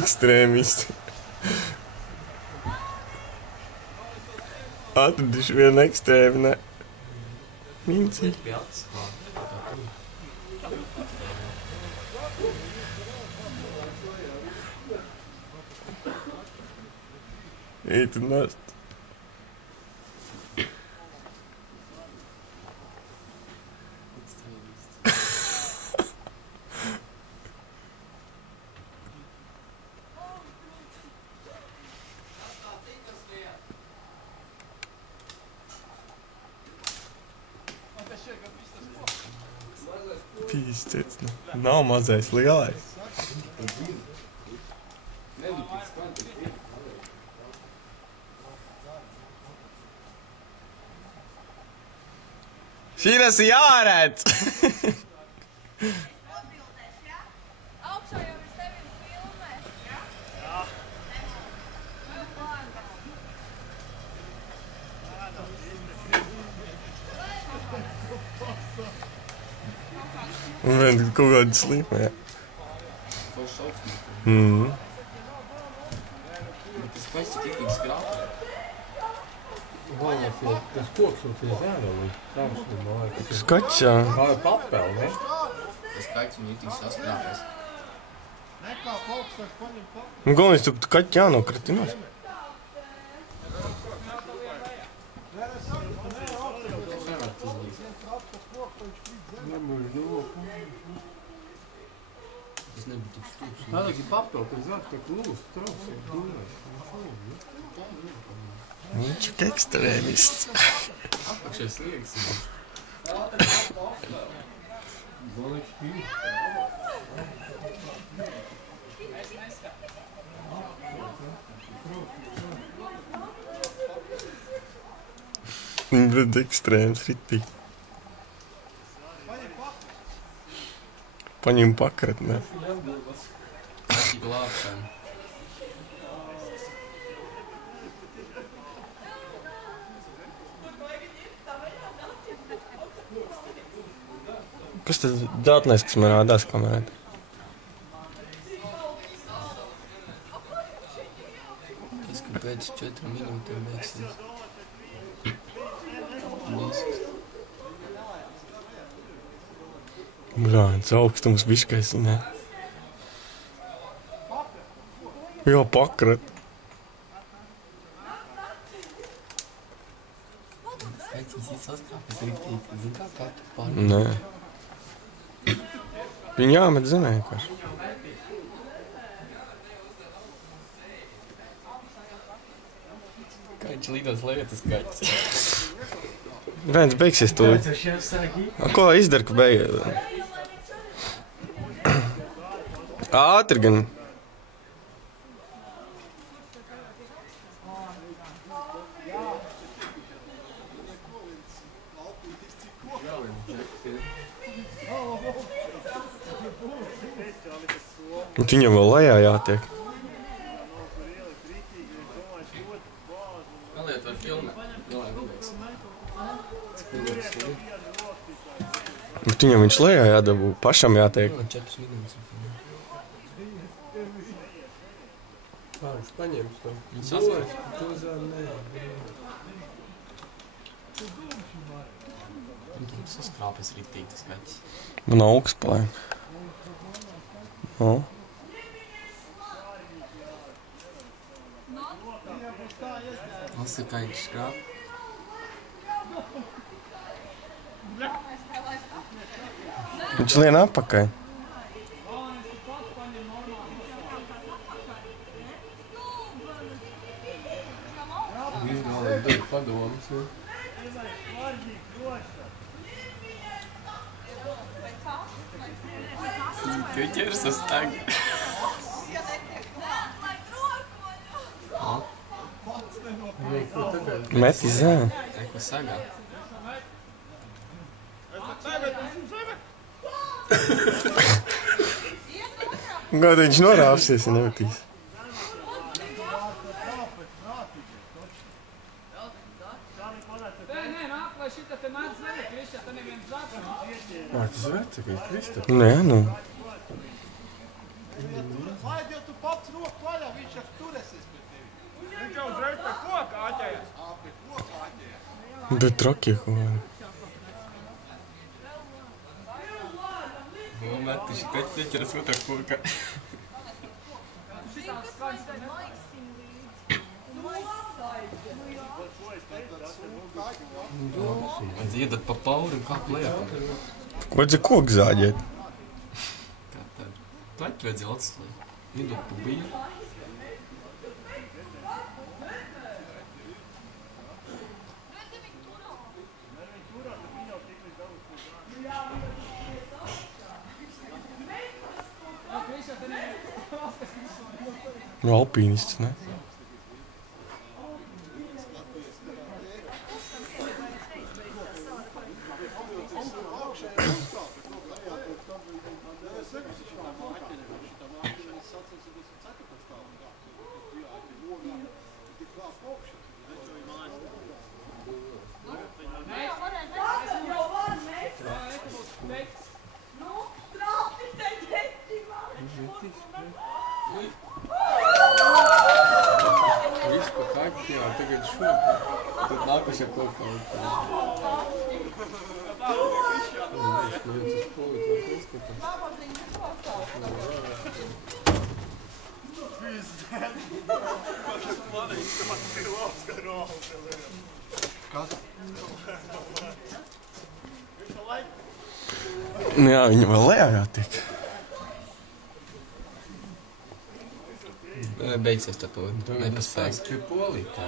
Ekstrēmisti. Atraduši vienu ekstrēmu, ne? Minci. Ej, tu nost. Pīsties, nav mazais, lielais. Šitas jāredz! Un vien kaut kādu slīpē. Tas pēc tik skrāpē. Tas koks un tie zēnoli. Skaķis, jā. Kā ir papeli, ne? Tas kaķis un ir tik saskrāpēs. Un galvenais, tu kaķi jānokratinos. Tas nebija tik stūps. Tāda ir papeli, ka zāk, ka klūst, trauks ir dūrēs. Viņš ir ekstrēmists. Apakšais liekas. Bet ekstrēms ritīgi. Paņem pakrat, ne? Kaķi glābšana. Kas tas dzeltenais, kas man rādās kamerā? Tas, ka pēc 4 minūtēm beigsies. Viskas. Brāns, augstums biškais, ne? Jā, pakrat. Kaķis ir saskrāpēs riktīgi. Zin kā kaķi pār. Nē. Viņi jāmet zemē vienkārši. Kaķis līdās lietas kaķis. Brāns, beigsies tūlīt. Ko izdara, ka beigās? Ātri gan. Un viņam vēl lejā jātiek. Paliet var filmēt. Bet viņam viņš lejā jādabū. Pašam jātiek. 4 minūtes. Viņš paņems to. Viņš saskrāpēs. To zēn, nē. Viņš saskrāpēs riktīgi tas kaķis. Man augsts paliek. O. Tas ir kaķis skrāp. Viņš lien atpakaļ. Viņš galīgi dod padomus, ne? Kaķers uz tagad. Meti zēn. Eko sagā. Gāda viņš norāpsies, ja nemetīs. Tas vecākais Kristap. Nē, nu. Bet traki kaut kādi. Metuši pēc ķeķeras otrā kokā. Vajadz iedat pa pauri un kāp lejā. Vajadzēja koku zāģēt. Kā tā? Plaķi vajadzēja atslēt. Iedot pa bīru. Nu, alpīnists, ne? Viss pa kaķi, jā, tagad šo. Tad nākušie kokā. Viņš viens uz poli, tā izskatās. Jā, viņa vēl lejā jātiek. Beigsies tad to. Tagad es sāks pie polī tā.